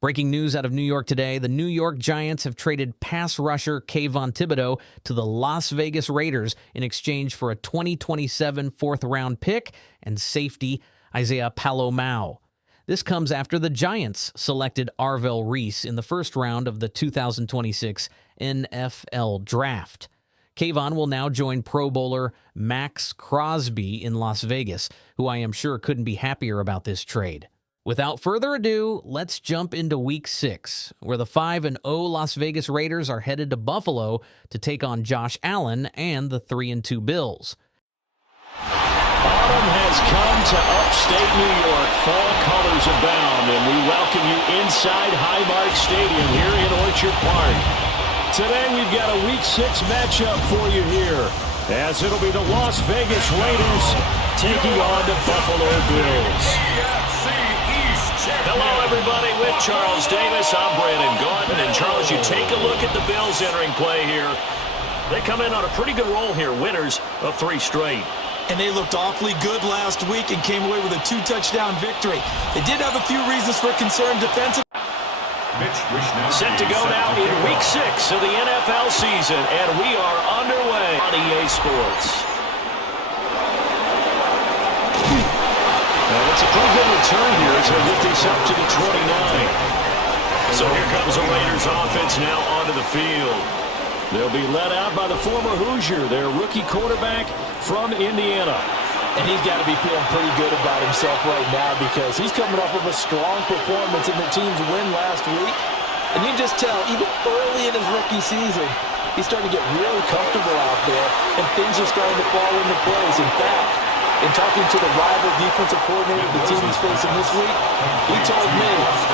Breaking news out of New York today, the New York Giants have traded pass rusher Kayvon Thibodeaux to the Las Vegas Raiders in exchange for a 2027 fourth-round pick and safety Isaiah Palomau. This comes after the Giants selected Arvell Reese in the first round of the 2026 NFL Draft. Kayvon will now join Pro Bowler Max Crosby in Las Vegas, who I am sure couldn't be happier about this trade. Without further ado, let's jump into Week 6, where the 5-0 Las Vegas Raiders are headed to Buffalo to take on Josh Allen and the 3-2 Bills. Autumn has come to upstate New York. Fall colors abound, and we welcome you inside Highmark Stadium here in Orchard Park. Today we've got a Week 6 matchup for you here, as it'll be the Las Vegas Raiders taking on the Buffalo Bills. Hello, everybody. With Charles Davis, I'm Brandon Gordon. And, Charles, you take a look at the Bills entering play here. They come in on a pretty good roll here, winners of 3 straight. And they looked awfully good last week and came away with a 2-touchdown victory. They did have a few reasons for concern defensively. Set to go now in Week 6 of the NFL season, and we are underway on EA Sports. It's a pretty good return here as they get this up to the 29. So here comes the Raiders offense now onto the field. They'll be led out by the former Hoosier, their rookie quarterback from Indiana. And he's got to be feeling pretty good about himself right now because he's coming off of a strong performance in the team's win last week. And you can just tell, even early in his rookie season, he's starting to get really comfortable out there, and things are starting to fall into place. In fact, in talking to the rival defensive coordinator the team is facing this week, he told me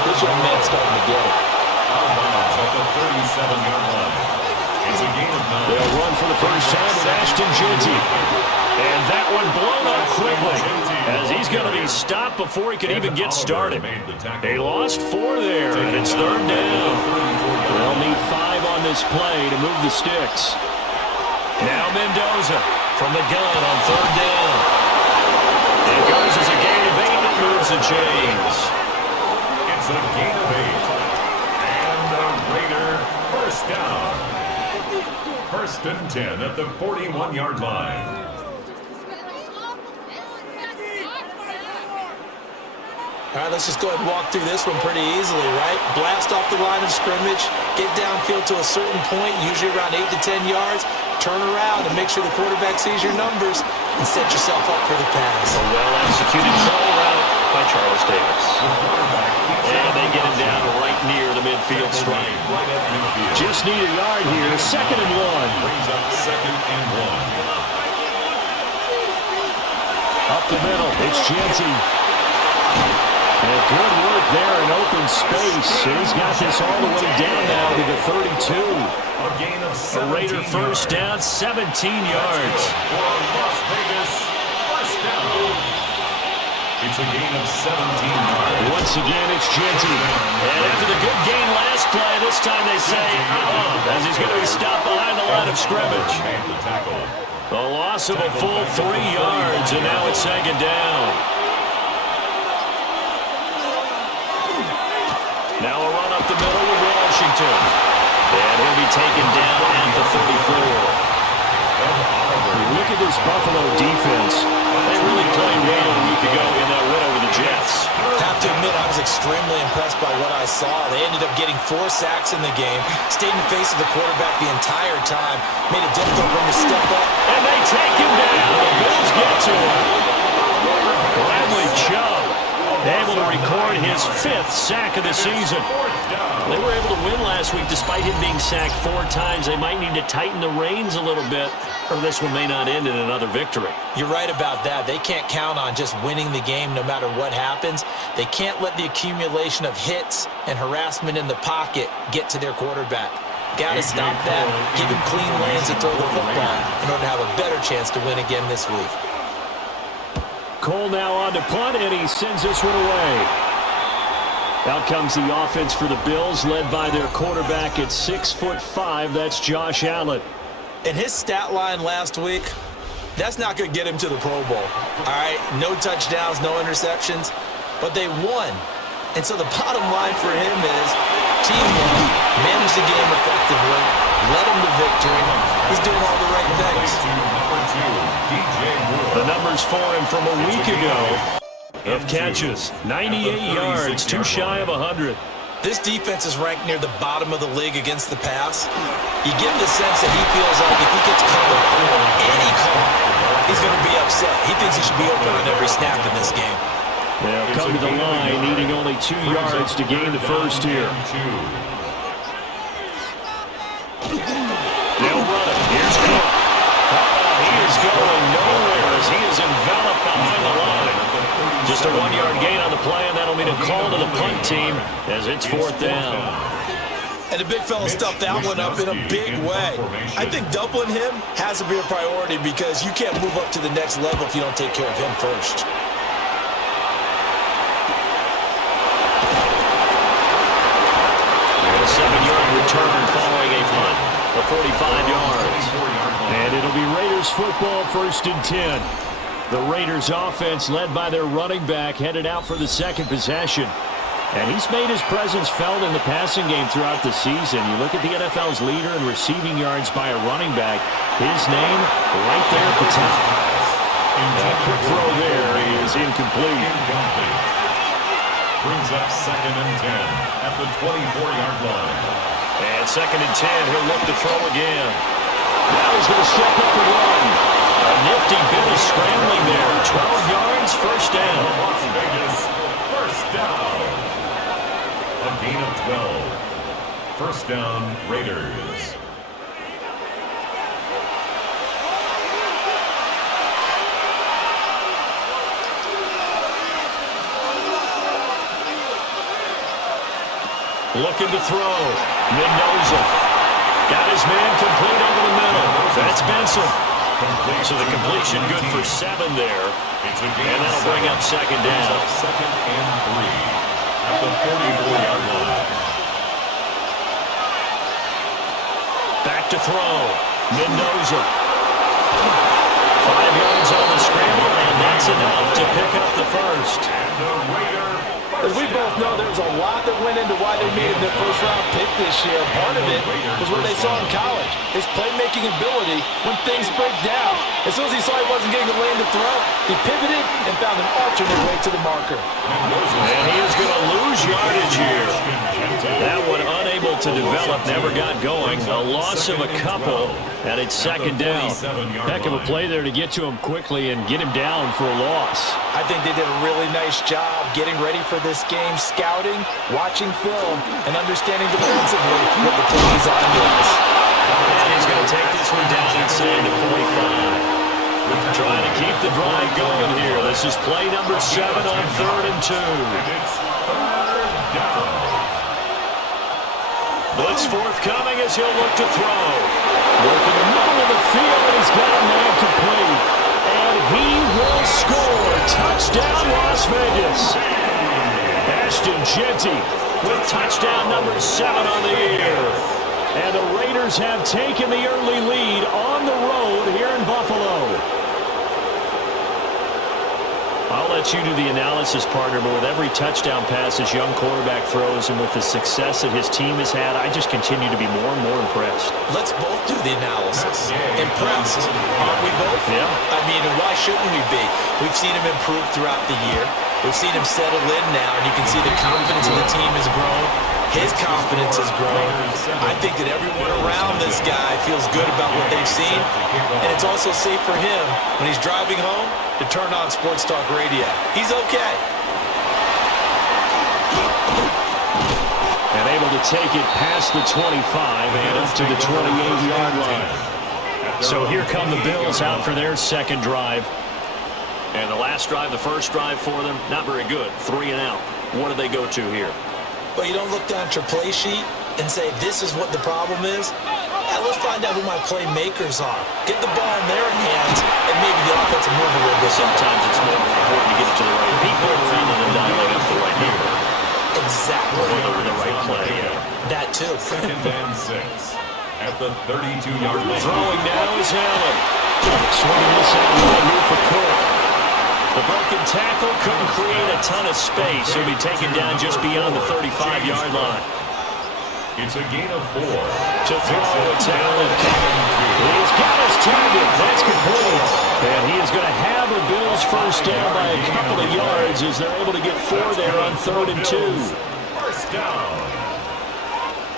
this young man's starting to get it. They'll run for the first time with Ashton Jeanty. And that one blown up quickly as he's going to be stopped before he can even get started. They lost 4 there, and it's 3rd down. They'll need 5 on this play to move the sticks. Now Mendoza from the gun on 3rd down. It goes as a gain of 8 that moves the chains. It's a gain of 8. And the Raider first down. 1st and 10 at the 41-yard line. All right, let's just go ahead and walk through this one pretty easily, right? Blast off the line of scrimmage, get downfield to a certain point, usually around 8 to 10 yards, turn around and make sure the quarterback sees your numbers and set yourself up for the pass. A well-executed throw route by Charles Davis. And they get him down right near the midfield stripe. Just need a yard here, 2nd and 1. Brings up 2nd and 1. Up the middle, it's Jeanty. And good work there in open space. And he's got this all the way down now to the 32. A gain of 17 the Raider first down, 17 yards. For Las Vegas, first down. It's a gain of 17 yards. Once again, it's Jeanty. And after the good gain last play, this time they say, as he's going to be stopped behind the line of scrimmage. The loss of a full 3 yards, and now it's 2nd down. Now a run up the middle with Washington. And he'll be taken down at the 34. Look at this Buffalo defense. They really played well a week ago in that win over the Jets. Have to admit, I was extremely impressed by what I saw. They ended up getting 4 sacks in the game, stayed in the face of the quarterback the entire time, made it difficult for him to step up. And they take him down. The Bills get to him. Bradley Chubb able to record his 5th sack of the season. They were able to win last week despite him being sacked 4 times. They might need to tighten the reins a little bit, or this one may not end in another victory. You're right about that. They can't count on just winning the game no matter what happens. They can't let the accumulation of hits and harassment in the pocket get to their quarterback. Got to stop that, give him clean lanes to throw the football in order to have a better chance to win again this week. Cole now on to punt, and he sends this one away. Out comes the offense for the Bills, led by their quarterback at 6'5". That's Josh Allen. And his stat line last week, that's not going to get him to the Pro Bowl. All right, no touchdowns, no interceptions, but they won And so the bottom line for him is teamwork, manage the game effectively, led him to victory. He's doing all the right things. The numbers for him from a week ago of catches, 98 yards, too shy of 100. This defense is ranked near the bottom of the league against the pass. You get the sense that he feels like if he gets covered on any call, he's going to be upset. He thinks he should be open on every snap in this game. They'll come to the line, needing only 2 yards to gain the first here. They'll run it. Here's Cook. He is going nowhere as he is enveloped behind the line. Just a 1-yard gain on the play, and that'll mean a call to the punt team as it's 4th down. And the big fella stuffed that one up in a big way. I think doubling him has to be a priority because you can't move up to the next level if you don't take care of him first. A 7-yard return following a punt of 45 yards. And it'll be Raiders football, 1st and 10. The Raiders offense led by their running back headed out for the second possession. And he's made his presence felt in the passing game throughout the season. You look at the NFL's leader in receiving yards by a running back. His name right there at the top. A quick throw there is incomplete. Brings up 2nd and 10 at the 24-yard line. And 2nd and 10, he'll look to throw again. Now he's going to step up and run. A nifty bit of scrambling there. 12 yards, 1st down. Las Vegas, 1st down. A gain of 12. 1st down, Raiders. Looking to throw. Mendoza. Got his man complete over the middle. That's Benson. So the completion good for 7 there. And that'll bring up 2nd down. 2nd and 3 at the 44-yard line. Back to throw. Mendoza. 5 yards on the scramble, and that's enough to pick up the first. And the Raider. As we both know, there's a lot that went into why they made their first-round pick this year. Part of it was what they saw in college, his playmaking ability when things break down. As soon as he saw he wasn't getting the lane to throw, he pivoted and found an alternate way to the marker. And he is going to lose yardage here. That one unable to develop, never got going. A loss of a couple, and it's 2nd down. Heck of a play there to get to him quickly and get him down for a loss. I think they did a really nice job getting ready for this game, scouting, watching film, and understanding defensively what the play design was. And he's going to take this one down inside the 45. Trying to keep the drive going here. This is play number 7 on 3rd and 2. It's 3rd down. Blitz forthcoming as he'll look to throw. Working the middle of the field, and he's got a man complete. And he will score. Touchdown, Las Vegas. Ashton Jeanty with touchdown number 7 on the year. And the Raiders have taken the early lead on the road here in Buffalo. I'll let you do the analysis, partner, but with every touchdown pass this young quarterback throws and with the success that his team has had, I just continue to be more and more impressed. Let's both do the analysis. Impressed, aren't we both? Yeah. I mean, and why shouldn't we be? We've seen him improve throughout the year. We've seen him settle in now, and you can see the confidence in the team has grown. His confidence has grown. I think that everyone around this guy feels good about what they've seen, and it's also safe for him when he's driving home to turn on Sports Talk Radio. He's okay. And able to take it past the 25 and up to the 28-yard line. So here come the Bills out for their 2nd drive. And the last drive, the first drive for them, not very good. 3 and out. What do they go to here? But you don't look down at your play sheet and say, this is what the problem is. Let's find out who my playmakers are. Get the ball in their hands, and maybe the offense will move a little bit. Sometimes it's more important to get it to the right people rather than dialing up the right number. Exactly. Or the right play. That too. 2nd and 6 at the 32-yard line. Throwing now is Allen. Swinging this out right here for Cook. The broken tackle couldn't create a ton of space. He'll be taken down just beyond the 35-yard line. It's a gain of 4. To throw, it's Allen. He's got his target. That's complete. And he is going to have a Bills first down by a couple of yards as they're able to get 4 there on 3rd and 2. First down.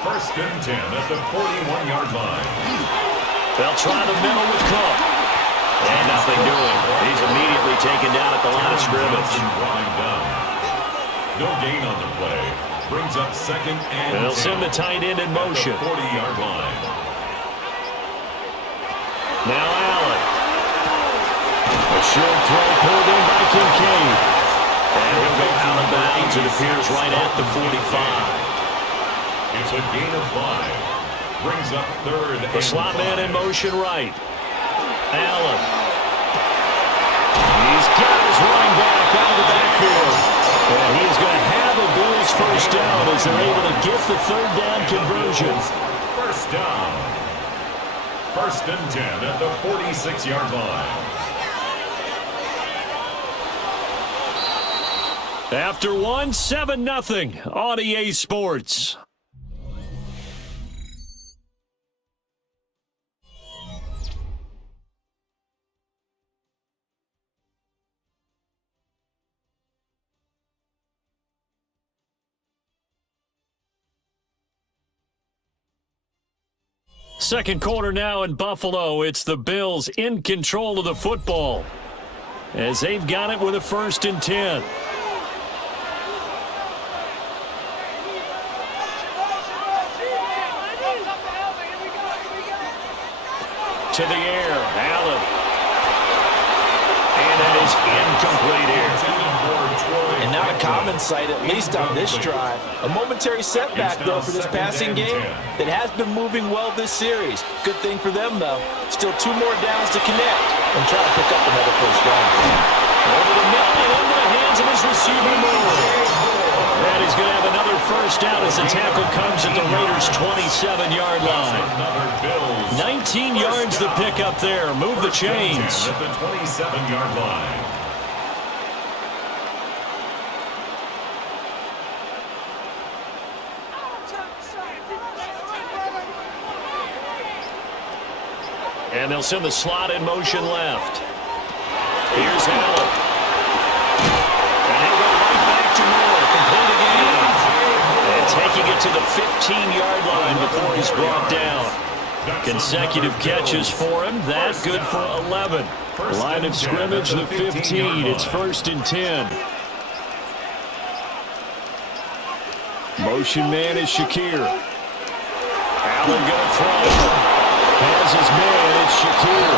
1st and 10 at the 41-yard line. They'll try the middle with Cook. And nothing doing. He's immediately taken down at the line of scrimmage. No gain on the play. Brings up 2nd and 10. They'll send the tight end in motion. 40-yard line. Now Allen. A short throw pulled in by Kincaid. And he'll go out of bounds. It appears right at the 45. It's a gain of 5. Brings up 3rd and 5. The slot man in motion right. Allen. He's got his running back out of the backfield. And he's going to have a Bills first down as they're able to get the 3rd down conversion. First down. 1st and 10 at the 46-yard line. After 1, 7-0 on EA Sports. Second quarter now in Buffalo. It's the Bills in control of the football as they've got it with a 1st and 10. To the air, Allen. And that is incomplete here. And not a common sight, at least on this drive. A momentary setback, though, for this passing game that has been moving well this series. Good thing for them, though. Still 2 more downs to connect and try to pick up another first down. Over the middle and into the hands of his receiver, Moore. And he's going to have another first down as the tackle comes at the Raiders' 27-yard line. 19 yards to pick up there. Move the chains. At the 27-yard line. And they'll send the slot in motion left. Here's Allen. And he'll go right back to Moore. Complete again. And taking it to the 15-yard line before he's brought down. Consecutive catches for him. That good for 11. Line of scrimmage, the 15. It's 1st and 10. Motion man is Shakir. Allen going to throw. Has his man, it's Shakir.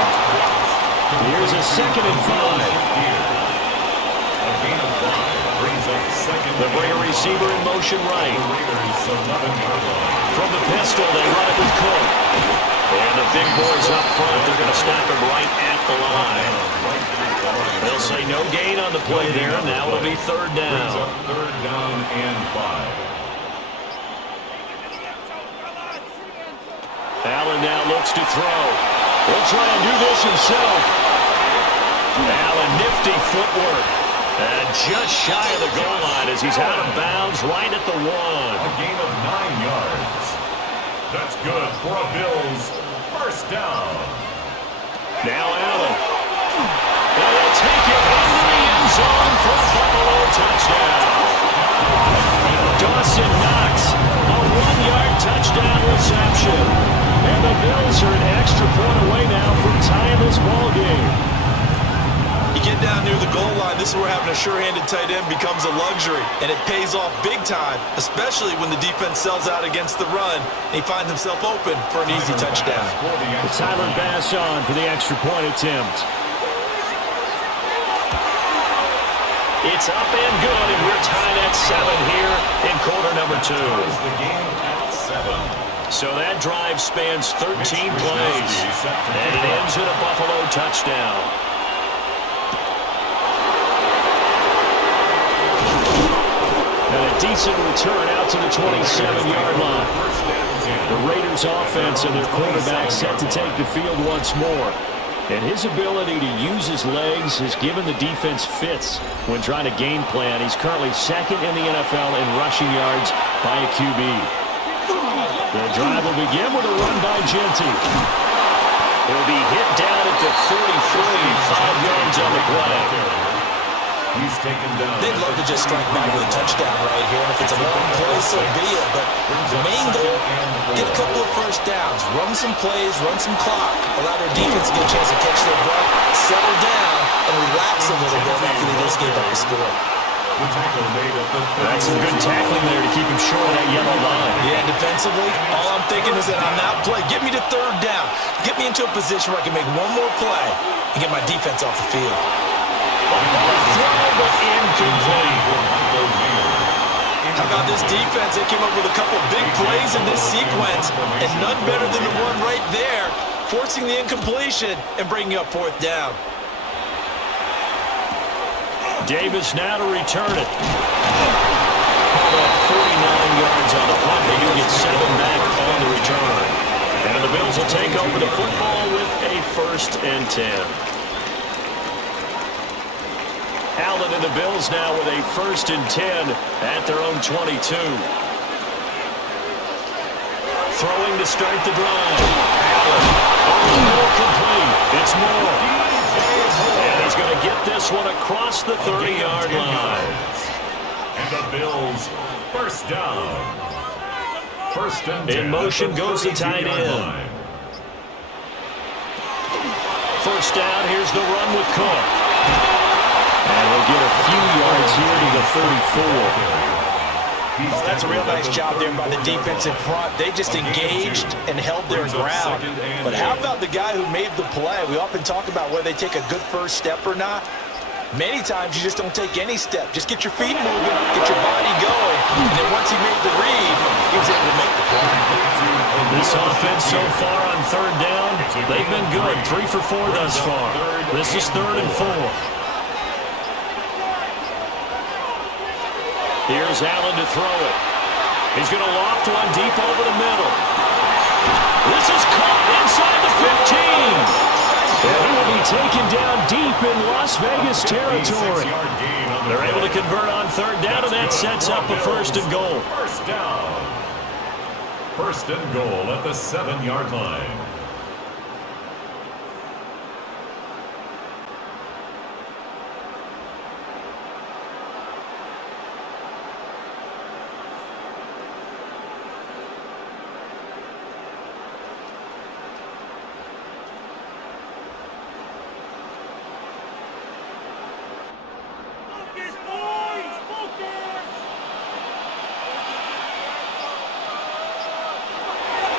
Here's a 2nd and 5. The bring a receiver in motion right. From the pistol, they run it with Cook. And the big boys up front, they're going to stop him right at the line. They'll say no gain on the play there, and now it'll be 3rd down. 3rd down and 5. Allen now looks to throw. He'll try and do this himself. Allen, nifty footwork. And just shy of the goal line as he's out of bounds right at the 1. A gain of 9 yards. That's good for a Bills first down. Now Allen. And they'll take it into the end zone for a Buffalo touchdown. Dawson Knox, a 1-yard touchdown reception. And the Bills are an extra point away now from tying this ball game. You get down near the goal line, this is where having a sure-handed tight end becomes a luxury, and it pays off big time, especially when the defense sells out against the run, and he finds himself open for an easy touchdown. It's Tyler Bass on for the extra point attempt. It's up and good, and we're tied at 7 here in quarter number 2. The game at 7. So that drive spans 13 plays, and it ends in a Buffalo touchdown. And a decent return out to the 27-yard line. The Raiders offense and their quarterback set to take the field once more. And his ability to use his legs has given the defense fits when trying to game plan. He's currently second in the NFL in rushing yards by a QB. The drive will begin with a run by Genty. He'll be hit down at the 43, 5 yards on the play. He's taken down. They'd love to just strike back with a touchdown right here, and if it's a long play, so be it. But the main goal, get a couple of first downs, run some plays, run some clock, allow their defense to get a chance to catch their breath, settle down, and relax a little bit after they just gave up a score. That's some good tackling there to keep him short of that yellow line. Yeah, defensively, all I'm thinking is that on that play, get me to third down. Get me into a position where I can make one more play and get my defense off the field. Throw, but incomplete. How about this defense? They came up with a couple big plays in this sequence, and none better than the one right there, forcing the incompletion and bringing up fourth down. Davis now to return it. 49 yards on the punt. They do get 7 back on the return. And the Bills will take over the football with a 1st and 10. Allen and the Bills now with a 1st and 10 at their own 22. Throwing to start the drive. Allen. Oh, complete. It's Moore. And he's going to get this one across the 30-yard line. And the Bills, 1st down. 1st and 10. In motion goes the tight end. 1st down, here's the run with Cook. And we'll get a few yards here to the 34. Oh, that's a real nice job there by the defense in front. They just engaged and held their ground. But how about the guy who made the play? We often talk about whether they take a good first step or not. Many times you just don't take any step. Just get your feet moving, get your body going. And then once he made the read, he was able to make the play. This offense so far on 3rd down, they've been good. 3 for 4 thus far. This is 3rd and 4. Here's Allen to throw it. He's going to loft one deep over the middle. This is caught inside the 15. And he will be taken down deep in Las Vegas territory. They're able to convert on 3rd down, and that sets up a 1st and goal. 1st down. 1st and goal at the 7-yard line.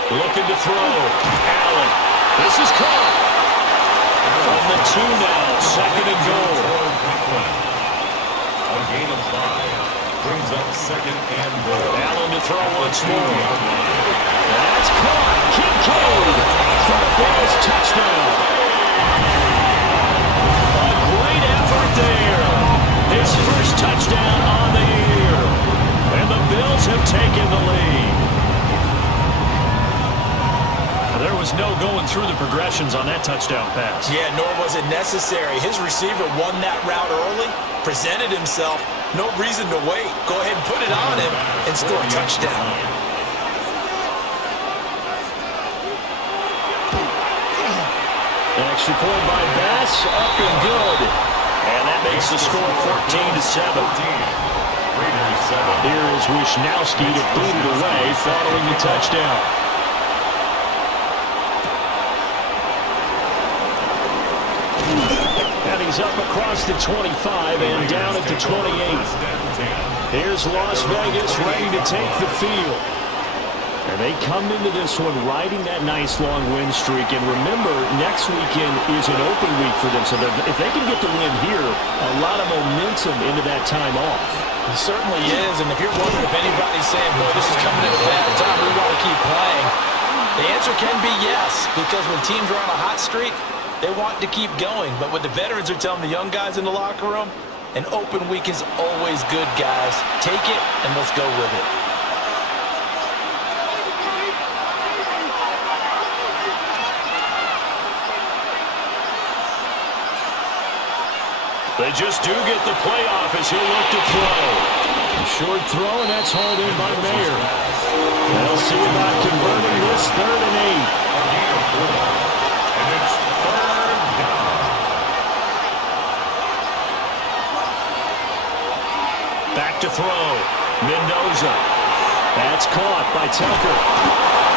Looking to throw. Allen. This is caught. From the 2 now. 2nd and goal. A gain of 5 brings up 2nd and goal. Allen to throw once more. That's caught. Kincaid for the Bills touchdown. A great effort there. His 1st touchdown on the year. And the Bills have taken the lead. There was no going through the progressions on that touchdown pass. Yeah, nor was it necessary. His receiver won that route early, presented himself, no reason to wait. Go ahead and put it on him and score a touchdown. An extra point by Bass, up and good. And that makes the score 14-7. Here is Wisnowski to boot it away following the touchdown. And he's up across the 25 and down at the 28. Here's Las Vegas ready to take the field. And they come into this one riding that nice long win streak. And remember, next weekend is an open week for them. So if they can get the win here, a lot of momentum into that time off. It certainly is. And if you're wondering if anybody's saying, boy, this is coming at a bad time, we want to keep playing, the answer can be yes. Because when teams are on a hot streak, they want to keep going. But what the veterans are telling the young guys in the locker room, an open week is always good, guys. Take it and let's go with it. They just do get the playoff as he'll look to throw. A short throw, and that's hauled in by Mayer. They'll see about converting this 3rd and 8. And it's 3rd down. Back to throw. Mendoza. That's caught by Tucker.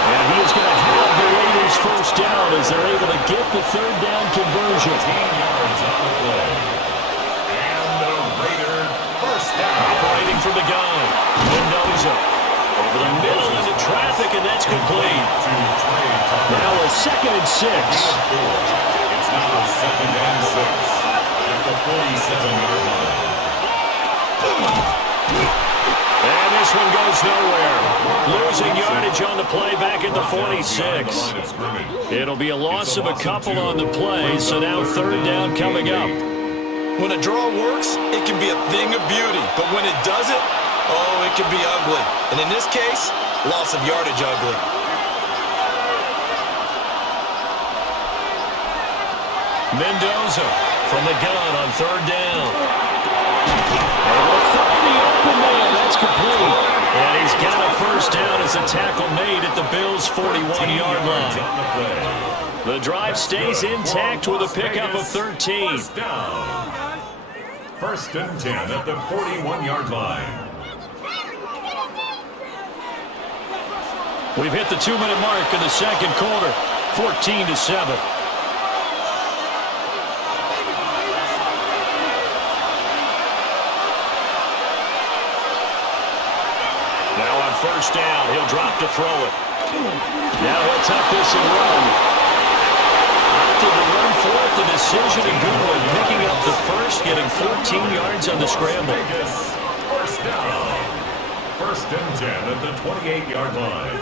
And he is going to have the Raiders first down as they're able to get the 3rd down conversion. 15 yards on the play. And the Raider first down. Operating from the gun. Mendoza. Over the middle into traffic, and that's complete. Now a 2nd and 6. It's now 2nd and 6 at the 47-yard line. And this one goes nowhere. Losing yardage on the play back at the 46. It'll be a loss of a couple on the play, so now 3rd down coming up. When a draw works, it can be a thing of beauty. But when it doesn't, oh, it can be ugly. And in this case, loss of yardage ugly. Mendoza from the gun on 3rd down. And we'll find the open man. That's complete. And he's got a first down as a tackle made at the Bills' 41-yard line. The drive stays intact with a pickup of 13. First down. 1st and 10 at the 41-yard line. We've hit the 2-minute mark in the 2nd quarter. 14-7. Now on 1st down, he'll drop to throw it. Now he'll tuck this and run. Opted to run for it. The decision and Goodwin picking up the first, getting 14 yards on the scramble. First down. 1st and 10 at the 28-yard line.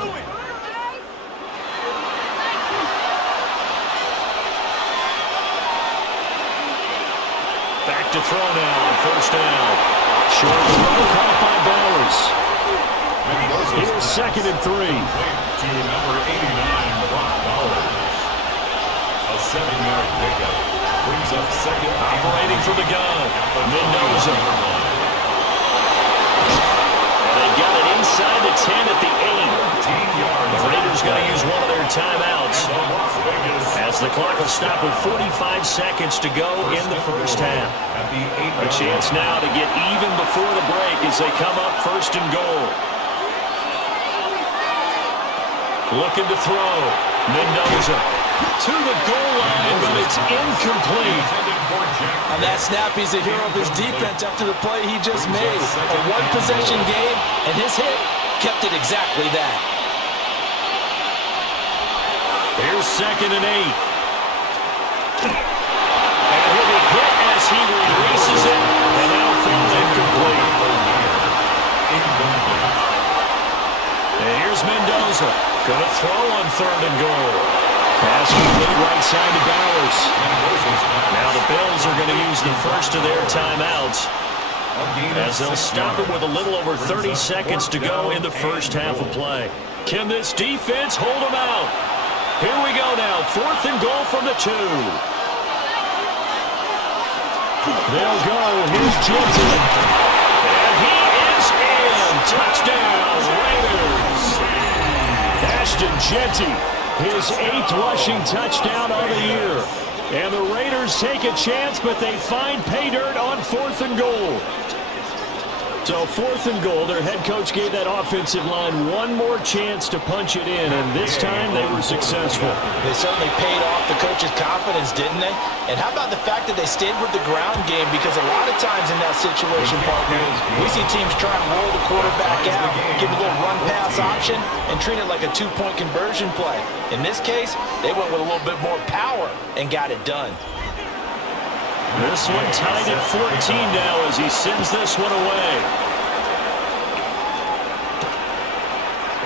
Back to throw now on 1st down. Short throw caught by Bowers. Here's 2nd and 3. To number 89, Brock Bowers. A 7-yard pickup brings up 2nd. Operating from the gun. Mendoza. They've got it inside the 10 at the 8. The Raiders going to use one of their timeouts as the clock will stop with 45 seconds to go in the first half. A chance now to get even before the break as they come up 1st and goal. Looking to throw. Mendoza to the goal line, but it's incomplete. On that snap, he's a hero of his defense after the play he just made. A one-possession game, and his hit kept it exactly that. Here's 2nd and 8. And he'll be hit as he releases it, and now thrown incomplete. And here's Mendoza. Going to throw on 3rd and goal. Pass complete right side to Bowers. Now the Bills are going to use the first of their timeouts as they'll stop it with a little over 30 seconds to go in the first half of play. Can this defense hold them out? Here we go now. 4th and goal from the 2. They'll go. Here's Jensen. And he is in. Touchdown, Raiders. Ashton Jeanty, his 8th rushing touchdown of the year. And the Raiders take a chance, but they find pay dirt on 4th and goal. So 4th and goal, their head coach gave that offensive line one more chance to punch it in, and this time they were successful. They certainly paid off the coach's confidence, didn't they? And how about the fact that they stayed with the ground game? Because a lot of times in that situation, partner, we see teams try and roll the quarterback out, give a little run-pass option, and treat it like a 2-point conversion play. In this case, they went with a little bit more power and got it done. This one tied at 14 now as he sends this one away.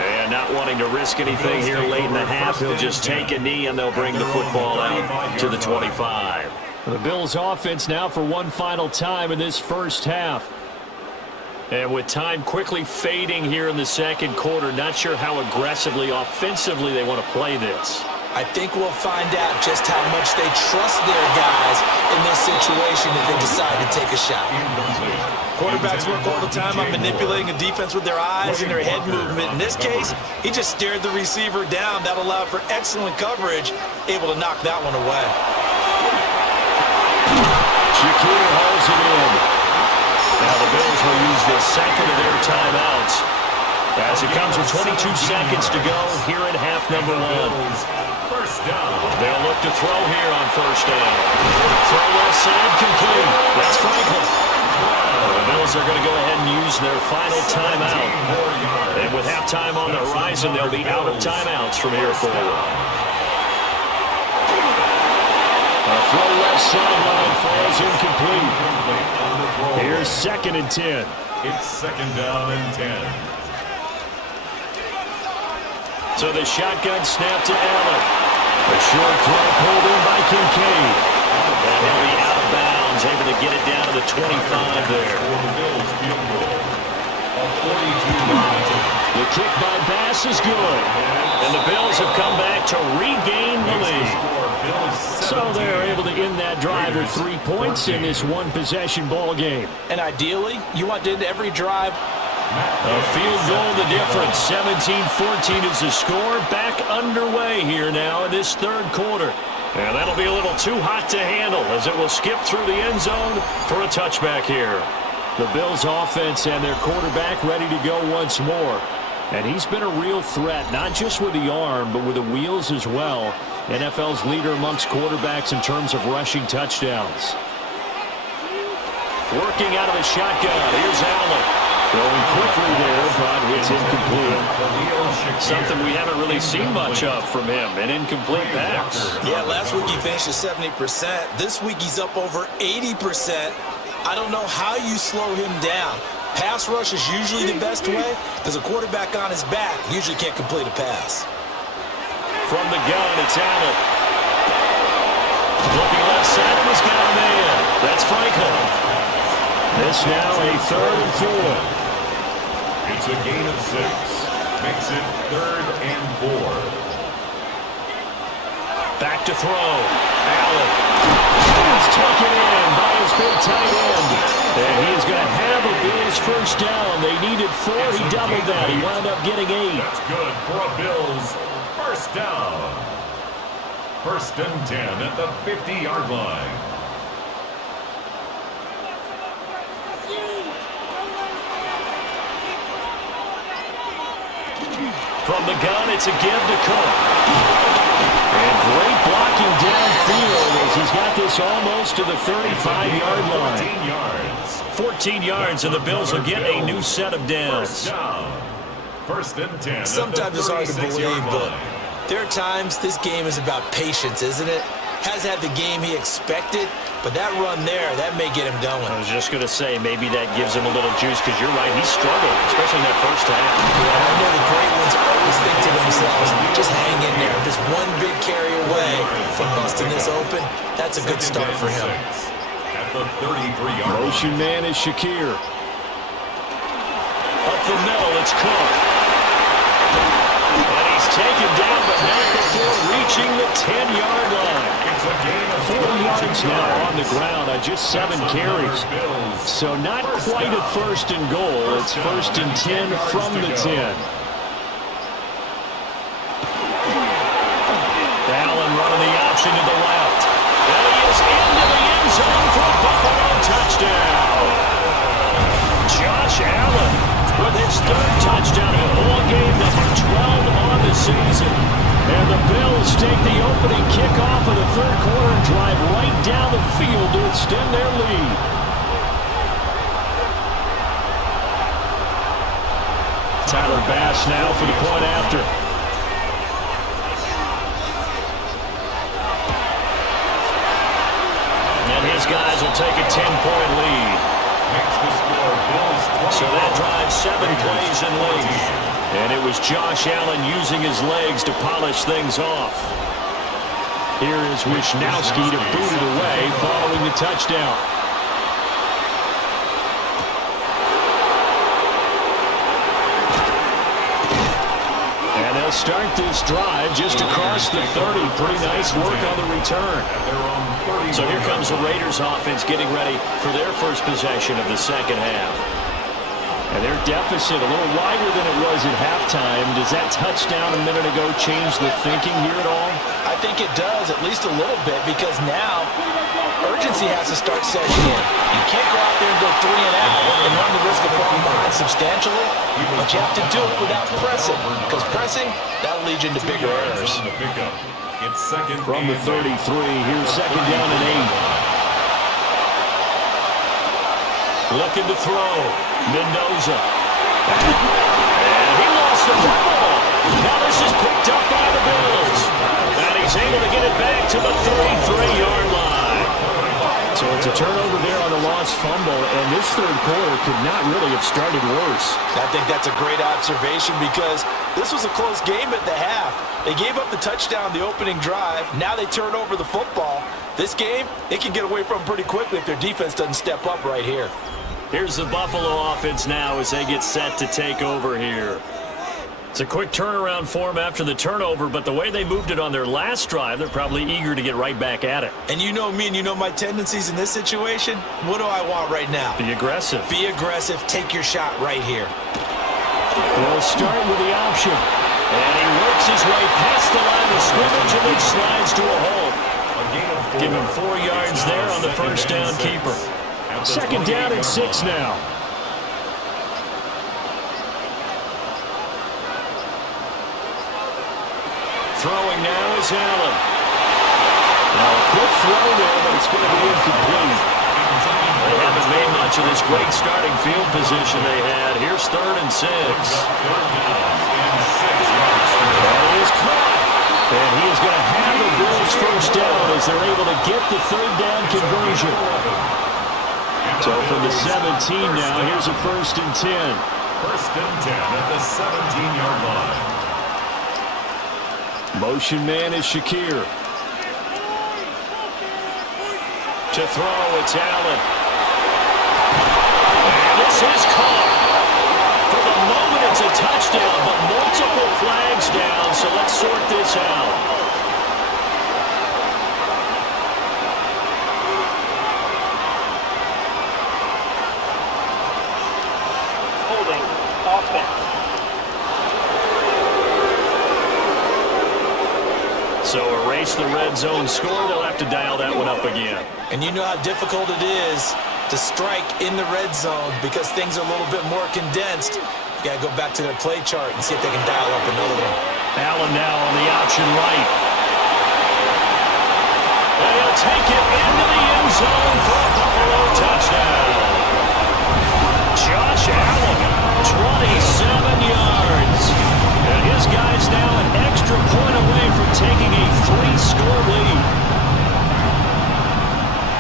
And not wanting to risk anything here late in the half, he'll just take a knee and they'll bring the football out to the 25. The Bills offense now for one final time in this first half. And with time quickly fading here in the 2nd quarter, not sure how aggressively, offensively they want to play this. I think we'll find out just how much they trust their guys in this situation if they decide to take a shot. Quarterbacks work all the time on manipulating a defense with their eyes and their head movement. In this case, he just stared the receiver down. That allowed for excellent coverage, able to knock that one away. Shakir holds it in. Now the Bills will use the second of their timeouts as it comes with 22 seconds to go here in half number one. First down. They'll look to throw here on first down. Throw left side complete. That's Franklin. The Bills are going to go ahead and use their final timeout. And with halftime on the horizon, they'll be out of timeouts from here forward. A throw left sideline falls incomplete. Here's 2nd and 10. It's 2nd down and 10. So the shotgun snap to Allen. A short throw pulled in by Kincaid. And he'll be out of bounds, able to get it down to the 25 there. The kick by Bass is good. And the Bills have come back to regain the lead. So they're able to end that drive with 3 points in this one-possession ball game. And ideally, you want to end every drive. A field goal the difference. 17-14 is the score. Back underway here now in this third quarter. And that'll be a little too hot to handle as it will skip through the end zone for a touchback here. The Bills offense and their quarterback ready to go once more. And he's been a real threat, not just with the arm, but with the wheels as well. NFL's leader amongst quarterbacks in terms of rushing touchdowns. Working out of the shotgun. Here's Allen. Throwing quickly there, but it's incomplete. Something we haven't really seen much of from him, an incomplete pass. Yeah, last week he finished at 70%. This week he's up over 80%. I don't know how you slow him down. Pass rush is usually the best way because a quarterback on his back usually can't complete a pass. From the gun, it's Allen. Looking left side, and he's got a man. That's Franklin. This now a 3rd and 4. It's a gain of 6. Makes it 3rd and 4. Back to throw. Allen. It's taken in by his big tight end. And he is going to have a Bills first down. They needed 4. He doubled that. He wound up getting 8. That's good for a Bills first down. 1st and 10 at the 50-yard line. From the gun, it's a give to Cook. And great blocking downfield as he's got this almost to the 35-yard line. 14 yards, and the Bills will get a new set of downs. 1st and 10. Sometimes it's hard to believe, but there are times this game is about patience, isn't it? Has had the game he expected, but that run there, that may get him going. I was just going to say, maybe that gives him a little juice, because you're right, he struggled, especially in that first half. Yeah, I know the great ones always think to themselves, just hang in there. Just one big carry away from busting this open. That's a good start for him. At the 33-yard motion man is Shakir. Up the middle, it's Cook. And he's taken down, but not before reaching the 10-yard line. 4 yards now on the ground on just 7 carries. So not quite a 1st and goal. It's 1st and 10 from the 10. Allen running the option to the left. And he is into the end zone for a Buffalo touchdown. Josh Allen with his 3rd touchdown in ball game number 12 on the season. And the Bills take the opening kickoff of the 3rd quarter and drive right down the field to extend their lead. Tyler Bass now for the point after. And his guys will take a 10-point lead. So that drives 7 plays in length. And it was Josh Allen using his legs to polish things off. Here is Wisnowski to boot it away following the touchdown. And they'll start this drive just across the 30. Pretty nice work on the return. So here comes the Raiders offense getting ready for their first possession of the second half. And their deficit a little wider than it was at halftime. Does that touchdown a minute ago change the thinking here at all? I think it does, at least a little bit, because now urgency has to start setting in. You can't go out there and go 3 and out and run the risk of falling behind substantially, but you have to do it without pressing, because pressing, that'll lead you into bigger errors. From the 33, here's second down and 8. Looking to throw. Mendoza. And he lost the football. Now this is picked up by the Bills. And he's able to get it back to the 33-yard line. So it's a turnover there on the lost fumble, and this third quarter could not really have started worse. I think that's a great observation because this was a close game at the half. They gave up the touchdown the opening drive. Now they turn over the football. This game, it can get away from them pretty quickly if their defense doesn't step up right here. Here's the Buffalo offense now as they get set to take over here. It's a quick turnaround for them after the turnover, but the way they moved it on their last drive, they're probably eager to get right back at it. And you know me and you know my tendencies in this situation. What do I want right now? Be aggressive. Be aggressive. Take your shot right here. They'll start with the option. And he works his way past the line of scrimmage and then slides to a hold. Give him 4 yards there on the first down keeper. Second down and 6 now. Throwing now is Allen. Now a quick throw there, but it's going to be incomplete. They haven't made much of this great starting field position they had. Here's 3rd and 6. That is caught. And he is going to have the Bills first down as they're able to get the 3rd down conversion. So from the 17 now, here's a 1st and 10. 1st and 10 at the 17-yard line. Motion man is Shakir. To throw, it's Allen. And this is caught. For the moment, it's a touchdown, but multiple flags down, so let's sort this out. So erase the red zone score. They'll have to dial that one up again. And you know how difficult it is to strike in the red zone because things are a little bit more condensed. You got to go back to their play chart and see if they can dial up another one. Allen now on the option right. And he'll take it into the end zone for a Buffalo touchdown. Josh Allen, 27 yards. And his guy's now an extra point away from taking a 3-score lead.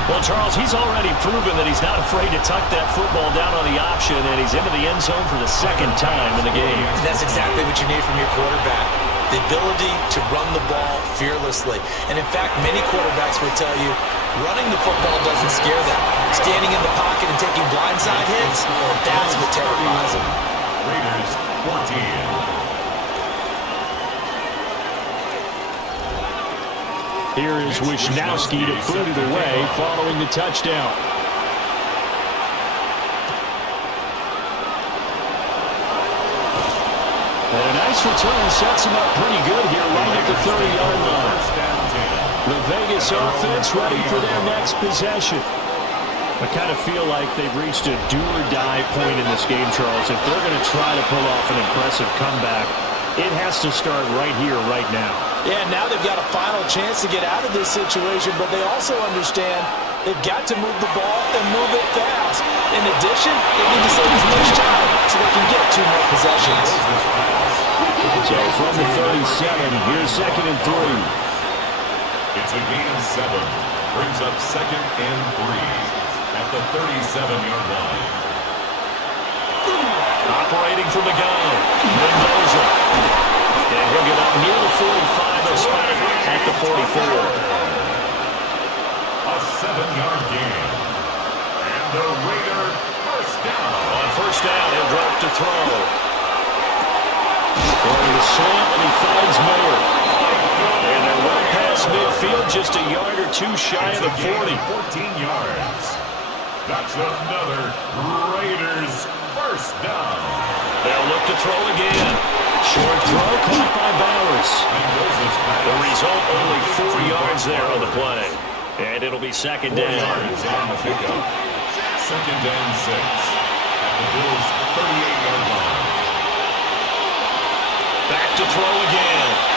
Well, Charles, he's already proven that he's not afraid to tuck that football down on the option, and he's into the end zone for the 2nd time in the game. And that's exactly what you need from your quarterback. The ability to run the ball fearlessly. And in fact, many quarterbacks will tell you running the football doesn't scare them. Standing in the pocket and taking blindside hits, that's what terrifies them. Raiders 14. Here is Wisnowski to boot it away following the touchdown. And a nice return sets him up pretty good here right at the 30-yard line. The Vegas offense ready for their next possession. I kind of feel like they've reached a do-or-die point in this game, Charles. If they're going to try to pull off an impressive comeback, it has to start right here, right now. Yeah, now they've got a final chance to get out of this situation, but they also understand they've got to move the ball and move it fast. In addition, they need to save as much time so they can get 2 more possessions. So from the 37, here's 2nd and 3. It's a gain of 7. Brings up 2nd and 3 at the 37-yard line. Operating from the gun, Mendoza. And he'll get up near the 45, a spot at the 44. A 7-yard gain. And the Raider first down. On first down, he'll drop to throw. Going to slant, and he too shy of the 40. 14 yards. That's another Raiders first down. They'll look to throw again. Short throw caught by Bowers. The result, only 4 yards there on the play. And it'll be second 4 down. yards on the pickup. Second and 6 at the Bills' 38-yard line. Back to throw again.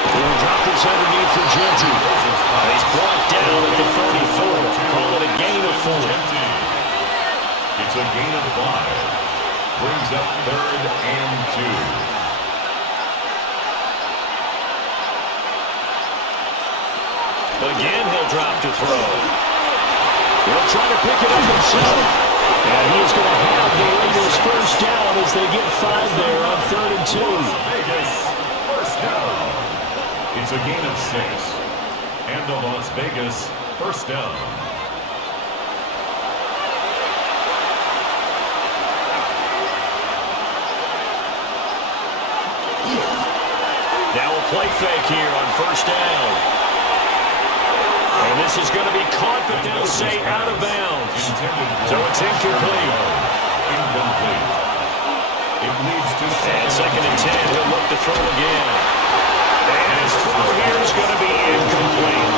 He'll drop this underneath for Genty. He's brought down at the 34. Call it a gain of 4. It's a gain of 5. Brings up 3rd and 2. Again, he'll drop to throw. He'll try to pick it up himself. And he is going to have the Raiders first down as they get 5 there on 3rd and 2. Vegas first down. It's a gain of 6. And the Las Vegas first down. Now a play fake here on first down. And this is going to be caught, but they'll say out of bounds. So it's incomplete. Incomplete. It leads to And second and 10, he'll look to throw again. And his throw here is going to be incomplete.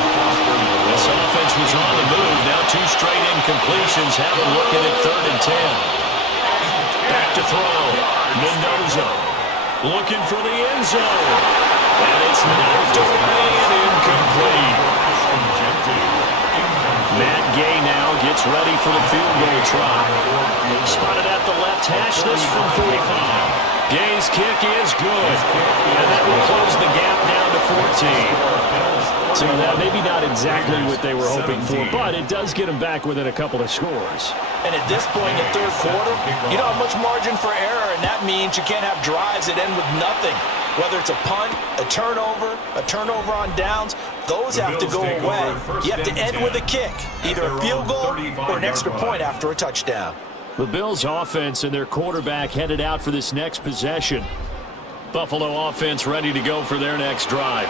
This offense was on the move. Now 2 straight incompletions. Have a look at it, 3rd and 10. Back to throw. Mendoza looking for the end zone. And it's knocked away and incomplete. Matt Gay now gets ready for the field goal try. Spotted at the left hash, this from 45. Gay's kick is good. And that will close the gap down to 14. So that maybe not exactly what they were hoping for, but it does get them back within a couple of scores. And at this point in the third quarter, you don't have much margin for error, and that means you can't have drives that end with nothing. Whether it's a punt, a turnover on downs, those have to go away. You have to end with a kick, either a field goal or an extra point after a touchdown. The Bills' offense and their quarterback headed out for this next possession. Buffalo offense ready to go for their next drive.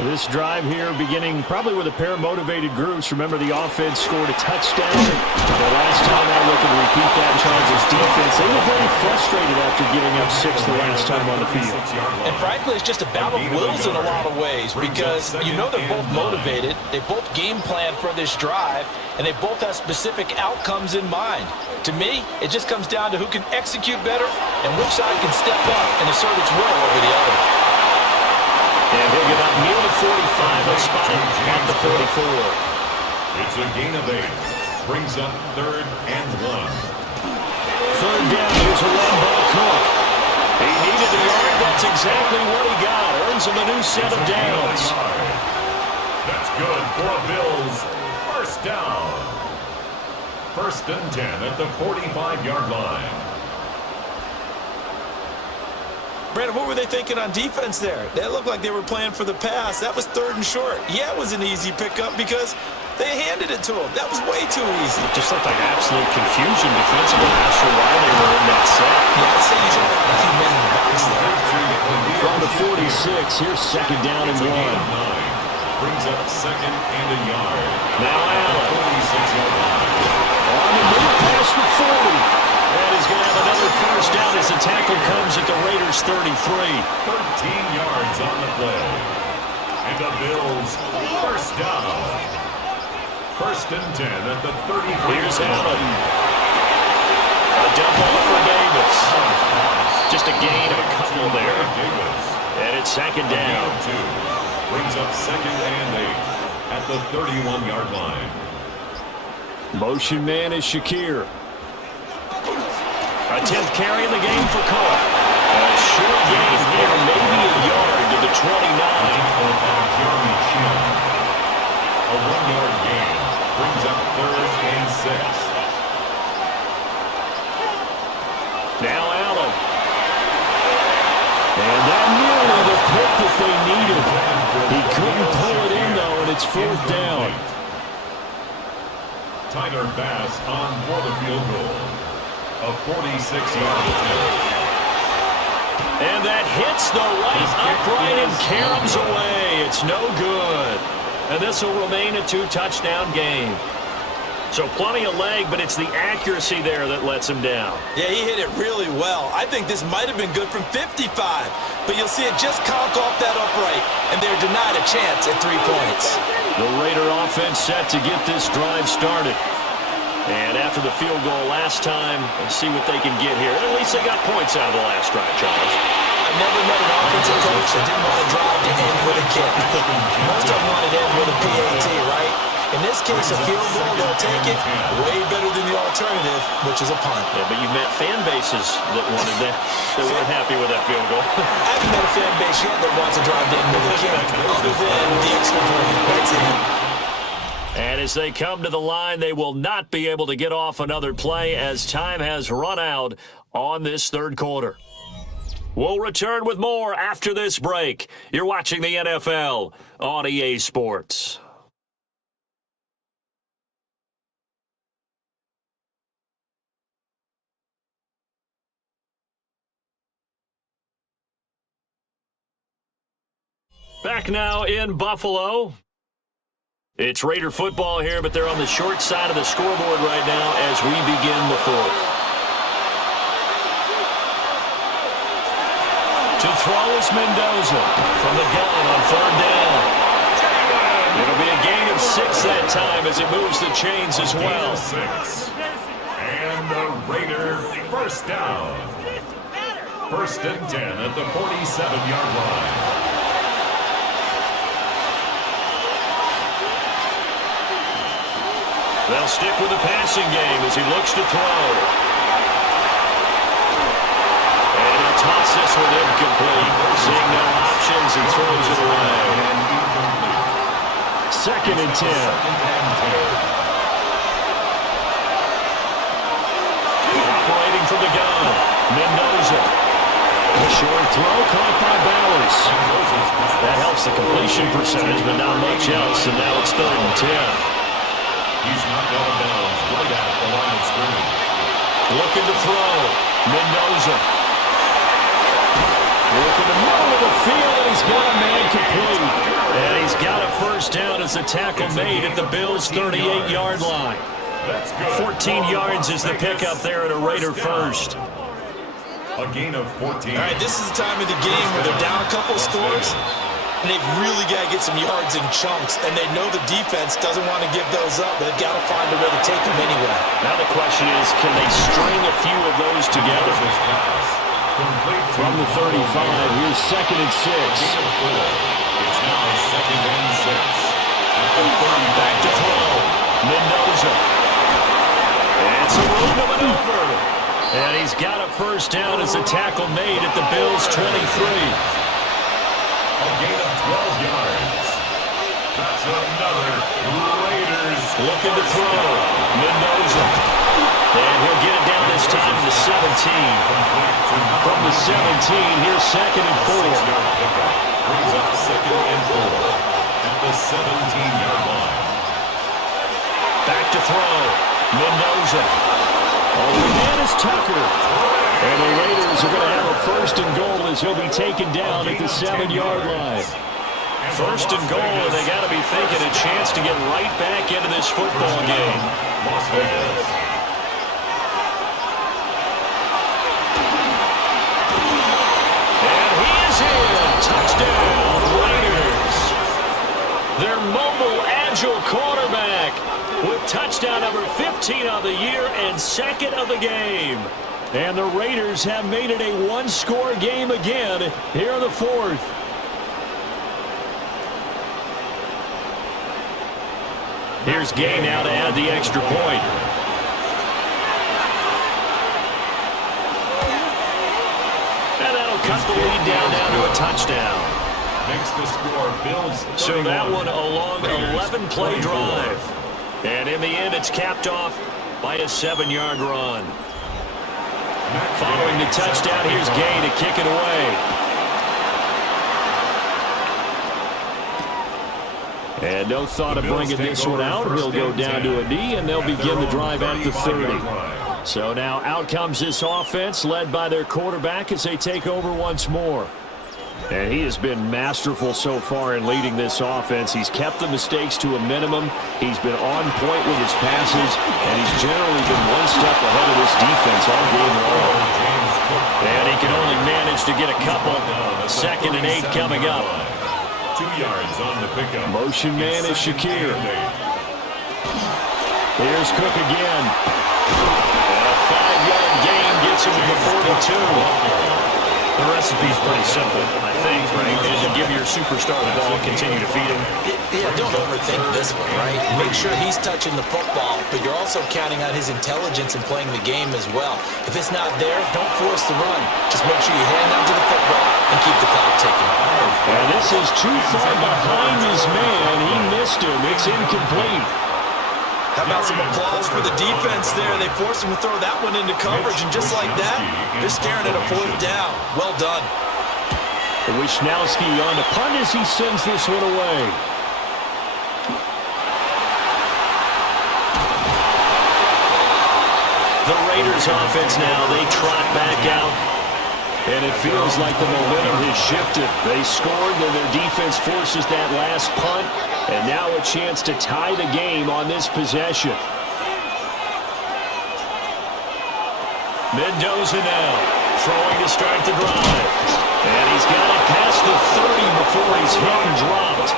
This drive here beginning probably with a pair of motivated groups. Remember, the offense scored a touchdown. The last time I look and repeat that, Chargers defense, they were very frustrated after giving up 6 the last time on the field. And frankly, it's just a battle of wills in a lot of ways because you know they're both motivated. They both game plan for this drive, and they both have specific outcomes in mind. To me, it just comes down to who can execute better and which side can step up and assert its will over the other. And he'll get up near the 45. He'll spot him at the 44. It's a gain of 8. Brings up 3rd and 1. 3rd down. Here's a one-ball Cook. He needed a yard. That's exactly what he got. Earns him a new set of downs. That's good for Bills. First down. 1st and 10 at the 45-yard line. Brandon, what were they thinking on defense there? They looked like they were playing for the pass. That was 3rd and short. Yeah, it was an easy pickup because they handed it to him. That was way too easy. Just looked like absolute confusion defensively. Not sure why they were in that set. Yeah, I'd say he's only a few men in the box there. From the 46, here's 2nd down and 1. Brings up 2nd and a yard. Now Allen. 46-yard line. On the move past the 40. And he's going to have another first down as the tackle comes at the Raiders' 33. 13 yards on the play. And the Bills first down. 1st and 10 at the 33. Here's Allen. A dump off for Davis. Just a gain of a couple there. And it's 2nd down. Brings up 2nd and 8 at the 31-yard line. Motion man is Shakir. A 10th carry in the game for Cook. A short gain here, maybe a yard to the 29. A 1-yard gain brings up 3rd and 6. Now Allen. And that nearly the pick that they needed. He couldn't pull it in, though, and it's 4th down. Tyler Bass on for the field goal. A 46-yard attempt. And that hits the right upright and caroms away. It's no good. And this will remain a 2-touchdown game. So plenty of leg, but it's the accuracy there that lets him down. Yeah, he hit it really well. I think this might have been good from 55, but you'll see it just conk off that upright, and they're denied a chance at 3 points. The Raider offense set to get this drive started. And after the field goal last time, let's see what they can get here. At least they got points out of the last drive, Charles. I've never met an offensive coach that didn't want to drive to end with a kick. Most of them wanted to end with a PAT, right? In this case, a field goal, they'll take it way better than the alternative, which is a punt. Yeah, but you met fan bases that wanted that, that weren't happy with that field goal. I haven't met a fan base yet that wants to drive to end with a kick, other than the extra point. That's it. And as they come to the line, they will not be able to get off another play as time has run out on this third quarter. We'll return with more after this break. You're watching the NFL on EA Sports. Back now in Buffalo. It's Raider football here, but they're on the short side of the scoreboard right now as we begin the fourth. To throw is Mendoza from the gun on third down. It'll be a gain of 6 that time as it moves the chains as well. 6. And the Raider first down. 1st and 10 at the 47-yard line. They'll stick with the passing game as he looks to throw. And he'll toss this one incomplete. Seeing no options, he throws it away. 2nd and 10. Operating from the gun, Mendoza. A short throw caught by Bowers. That helps the completion percentage, but not much else, and now it's 3rd and 10. He's knocked out of bounds right at the line of scrimmage. Looking to throw. Mendoza. Looking to middle of the field, and he's got a man complete. And he's got a first down as the tackle made at the Bills' 38-yard line. 14 yards is the pickup there at a Raider first. A gain of 14. All right, this is the time of the game where they're down a couple of scores, and they've really got to get some yards in chunks, and they know the defense doesn't want to give those up, but they've got to find a way to take them anyway. Now the question is, can they string a few of those together? From the 35, here's 2nd and 6. It's now 2nd and 6. Back to throw. Mendoza. It's a room to maneuver. And he's got a first down as the tackle made at the Bills' 23. A gain of 12 yards. That's another Raiders. Looking to throw. Mendoza. And he'll get it down this time to the 17. From the 17, here's 2nd and 4. Brings up 2nd and 4 at the 17-yard line. Back to throw. Mendoza. The man is Tucker. And the Raiders are going to have a 1st and goal as he'll be taken down at the 7-yard line. 1st and goal, and they got to be thinking a chance to get right back into this football game. Las Vegas. And he is in. Touchdown, Raiders. Their mobile, agile quarterback with touchdown number 15 of the year and 2nd of the game. And the Raiders have made it a 1-score game again here in the 4th. Here's Gay now to add the extra point. And that'll cut the lead down to a touchdown. Makes the score Bills 31. So that one a long 11-play drive. And in the end, it's capped off by a 7-yard run. Following the touchdown, here's Gay to kick it away. And no thought of bringing this one out. He'll go down to a knee, and they'll begin the drive at the 30. So now out comes this offense, led by their quarterback as they take over once more. And he has been masterful so far in leading this offense. He's kept the mistakes to a minimum. He's been on point with his passes, and he's generally been one step ahead of this defense all game long. And he can only manage to get a couple. 2nd and 8 coming up. 2 yards on the pickup. Motion man is Shakir. Here's Cook again. And a 5-yard gain gets him to the 42. The recipe's pretty simple, I think, right? And to give your superstar the ball and continue to feed him. Yeah, don't overthink this one, right? Make sure he's touching the football, but you're also counting on his intelligence in playing the game as well. If it's not there, don't force the run. Just make sure you hand down to the football and keep the clock ticking. And this is too far behind his man. He missed him. It's incomplete. How about some applause for the defense there? They forced him to throw that one into coverage, and just like that, they're staring at a 4th down. Well done. Wishnowski on the punt as he sends this one away. The Raiders offense now, they trot back out. And it feels like the momentum has shifted. They scored, then their defense forces that last punt. And now a chance to tie the game on this possession. Mendoza now, throwing to start the drive. And he's got it past the 30 before he's hit and dropped.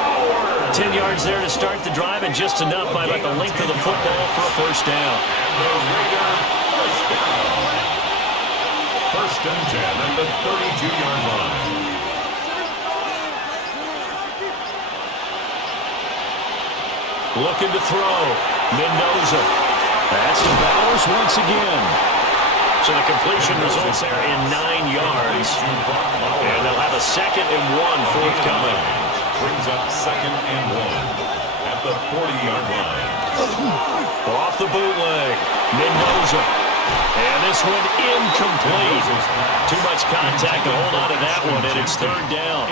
10 yards there to start the drive, and just enough by about the length of the football for a 1st down. First and 10 at the 32-yard line. Looking to throw. Mendoza. That's to Bowers once again. So the completion results there in 9 yards. And they'll have a 2nd and 1 forthcoming. Brings up 2nd and 1 at the 40-yard line. Off the bootleg. Mendoza. And this one incomplete. Too much contact to hold on to that one, and it's 3rd down.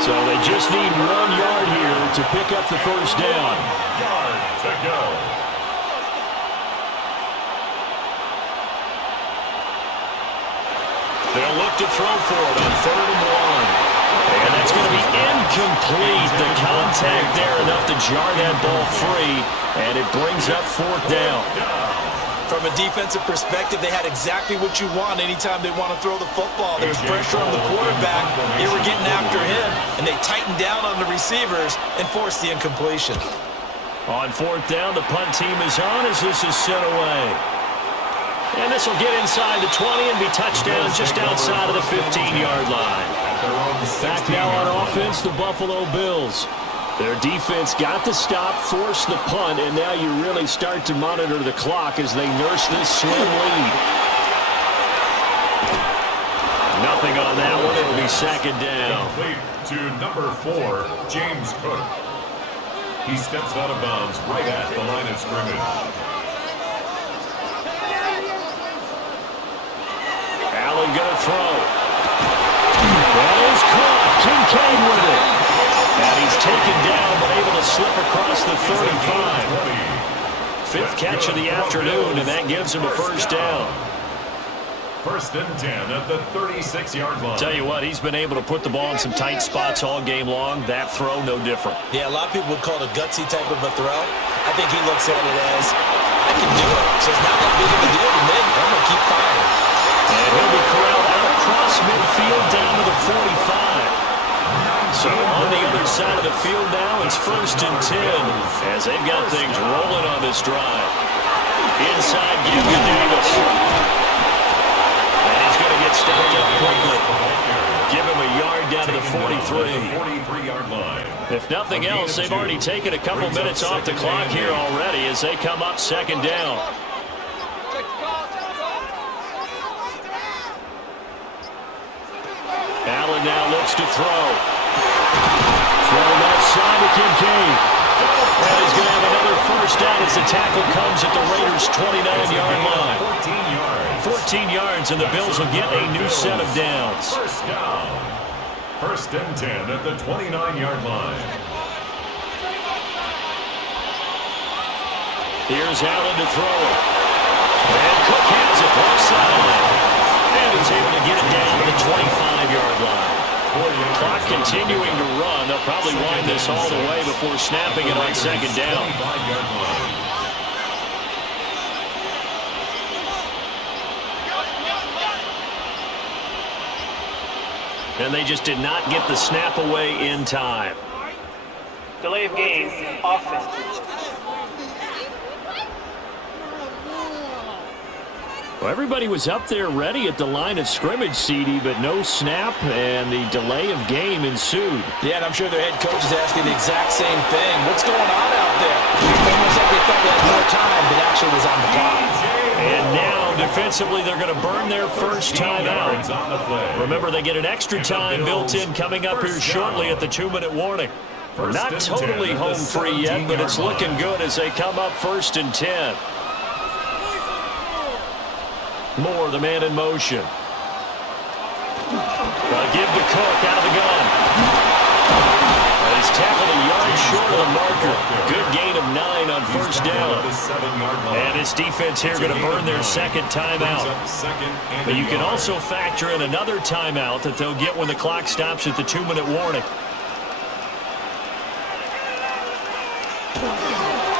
So they just need 1 yard here to pick up the 1st down. 1 yard to go. They'll look to throw for it on 3rd and 1. And that's going to be incomplete. The contact there enough to jar that ball free, and it brings up 4th down. From a defensive perspective, they had exactly what you want anytime they want to throw the football. There was pressure on the quarterback. They were getting after him, and they tightened down on the receivers and forced the incompletion. On 4th down, the punt team is on as this is sent away. And this will get inside the 20 and be touchdown just outside of the 15-yard line. Back now on offense, the Buffalo Bills. Their defense got the stop, forced the punt, and now you really start to monitor the clock as they nurse this slim lead. Nothing on that one. It'll be 2nd down. Complete to number 4, James Cook. He steps out of bounds right at the line of scrimmage. Allen going to throw. That is caught. Kincaid with it. And he's taken down, but able to slip across the 35. 5th catch of the afternoon, and that gives him a 1st down. 1st and 10 at the 36-yard line. Tell you what, he's been able to put the ball in some tight spots all game long. That throw, no different. Yeah, a lot of people would call it a gutsy type of a throw. I think he looks at it as, I can do it, so it's not that big of a deal to me. I'm going to keep firing. And he'll be corralled out across midfield down to the 45. So on the other side of the field now, it's 1st and 10 as they've got things rolling on this drive. Inside, give to Davis. And he's going to get stopped up quickly. Give him a yard down to the 43. 43-yard line. If nothing else, they've already taken a couple minutes off the clock here already as they come up 2nd down. Allen now looks to throw. Throw left side to Kincaid. And he's going to have another 1st down as the tackle comes at the Raiders' 29-yard line. 14 yards, and the Bills will get a new set of downs. 1st down. 1st and 10 at the 29-yard line. Here's Allen to throw it. And Cook has it left side. And he's able to get it down to the 25-yard line. continuing to run. They'll probably wind this all the way before snapping it on second down. And they just did not get the snap away in time. Delay of game, offense. Well, everybody was up there ready at the line of scrimmage, CD, but no snap, and the delay of game ensued. Yeah, and I'm sure their head coach is asking the exact same thing. What's going on out there? Almost like they thought they had more time, but actually was on the clock. And now, defensively, they're going to burn their first time out. Remember, they get an extra time built in coming up here shortly at the 2-minute warning. Not totally home free yet, but it's looking good as they come up 1st and 10. Moore, the man in motion. Give to Cook out of the gun. He's tackled a yard short of the marker. Good gain of 9 on 1st down. And his defense here going to burn their second timeout. But you can also factor in another timeout that they'll get when the clock stops at the 2-minute warning.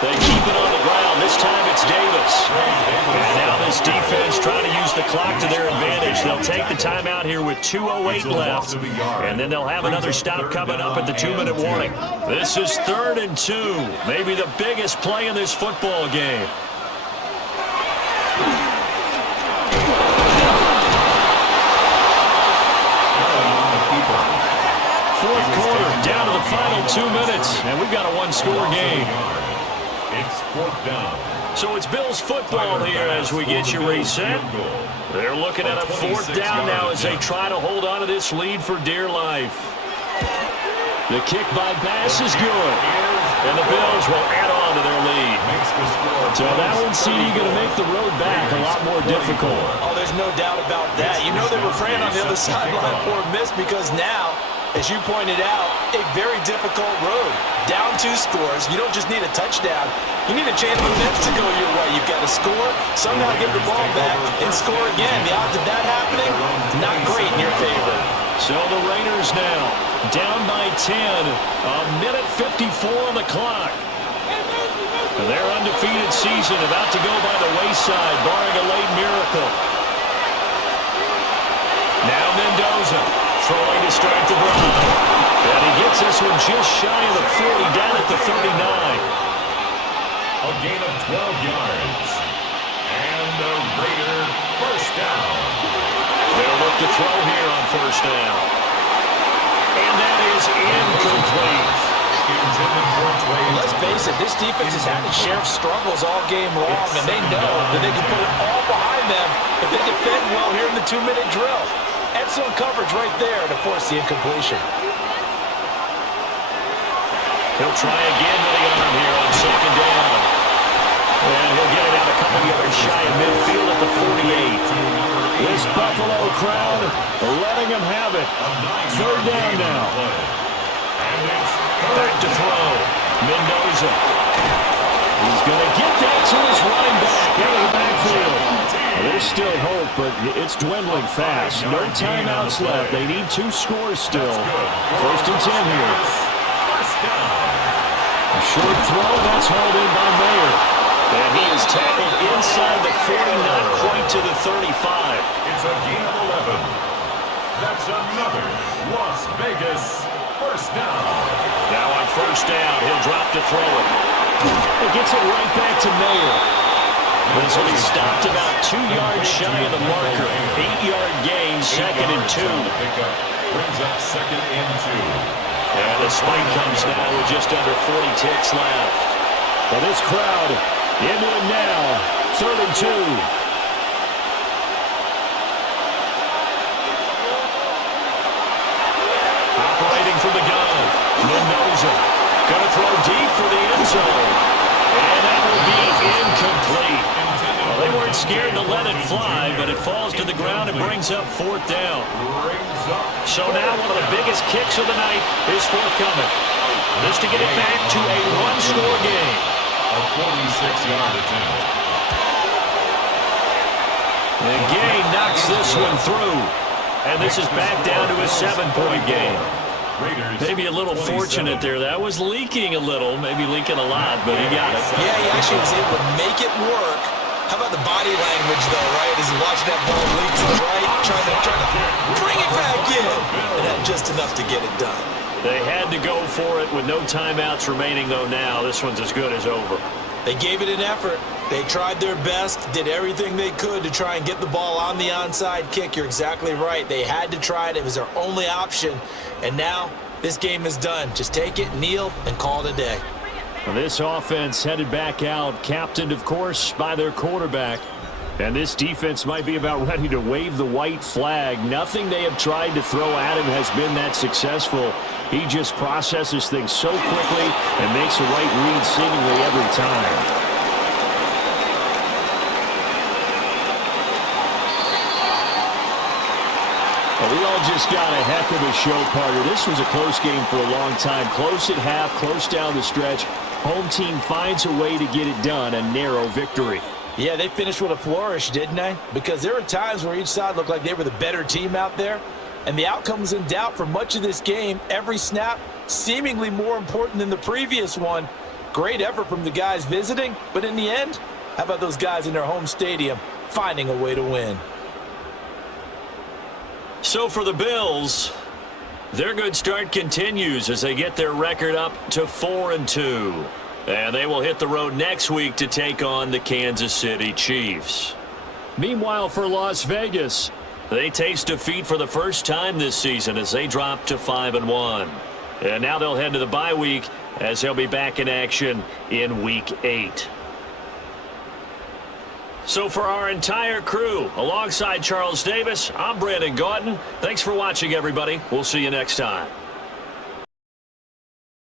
They keep it on the ground. This time it's Davis. And now this defense trying to use the clock to their advantage. They'll take the timeout here with 2:08 left. And then they'll have another stop coming up at the 2-minute warning. This is 3rd and 2. Maybe the biggest play in this football game. Fourth quarter, down to the final 2 minutes. And we've got a one-score game. It's 4th down. So it's Bills football here as we get you reset. They're looking at a 4th down now as they try to hold on to this lead for dear life. The kick by Bass is good. And the Bills will add on to their lead. So that one, CD, going to make the road back a lot more difficult. Oh, there's no doubt about that. You know they were praying on the other sideline for a miss because now, as you pointed out, a very difficult road. Down 2 scores. You don't just need a touchdown. You need a chain of events to go your way. You've got to score, somehow get the ball back, and score again. The odds of that happening, not great in your favor. So the Raiders now down by 10. A minute 54 on the clock. Their undefeated season about to go by the wayside, barring a late miracle. Now Mendoza throwing to start the drive. And he gets this one just shy of the 40, down at the 39. A gain of 12 yards. And the Raider first down. They'll look to throw here on 1st down. And that is incomplete. Let's face it, this defense has had its share of struggles all game long, and they know that they can put it all behind them if they defend well here in the 2-minute drill. Excellent coverage right there to force the incompletion. He'll try again with the arm here on 2nd down. And he'll get it out a couple yards shy of midfield at the 48. This Buffalo crowd letting him have it. 3rd down now. Back to throw. Mendoza. He's going to get that to his running back out of the backfield. There's still hope, but it's dwindling fast. No timeouts left. They need 2 scores still. 1st and 10 here. A short throw, that's hauled in by Mayer. And he is tackled inside the 40, not quite to the 35. It's a gain of 11. That's another Las Vegas first down. Now on 1st down, he'll drop to throw it. He gets it right back to Mayer. And so he stopped about 2 yards shy of the marker. 8-yard gain, 2nd and 2. Brings up 2nd and 2. And the spike comes now with just under 40 ticks left. Well, this crowd into it now. 3rd and 2. Operating from the gun. Mendoza going to throw deep for the end zone. And that will be incomplete. Well, they weren't scared to let it fly, but it falls to the ground and brings up 4th down. So now one of the biggest kicks of the night is forthcoming. This to get it back to a 1-score game. A 46-yard attempt. And Gay knocks this one through. And this is back down to a 7-point game. Raiders. Maybe a little 27. fortunate there. That was leaking a little, maybe leaking a lot, but he got it. Yeah, he actually was able to make it work. How about the body language, though, right? As he watched that ball leak to the right, trying to bring it back in. And had just enough to get it done. They had to go for it with no timeouts remaining, though, now. This one's as good as over. They gave it an effort. They tried their best, did everything they could to try and get the ball on the onside kick. You're exactly right. They had to try it. It was their only option. And now this game is done. Just take it, kneel, and call it a day. Well, this offense headed back out, captained, of course, by their quarterback. And this defense might be about ready to wave the white flag. Nothing they have tried to throw at him has been that successful. He just processes things so quickly and makes the right read seemingly every time. Well, we all just got a heck of a show, partner. This was a close game for a long time. Close at half, close down the stretch. Home team finds a way to get it done, a narrow victory. Yeah, they finished with a flourish, didn't they? Because there were times where each side looked like they were the better team out there. And the outcome was in doubt for much of this game. Every snap seemingly more important than the previous one. Great effort from the guys visiting. But in the end, how about those guys in their home stadium finding a way to win? So for the Bills, their good start continues as they get their record up to 4-2. And they will hit the road next week to take on the Kansas City Chiefs. Meanwhile, for Las Vegas, they taste defeat for the first time this season as they drop to 5-1. And now they'll head to the bye week as they'll be back in action in Week 8. So for our entire crew, alongside Charles Davis, I'm Brandon Gautin. Thanks for watching, everybody. We'll see you next time.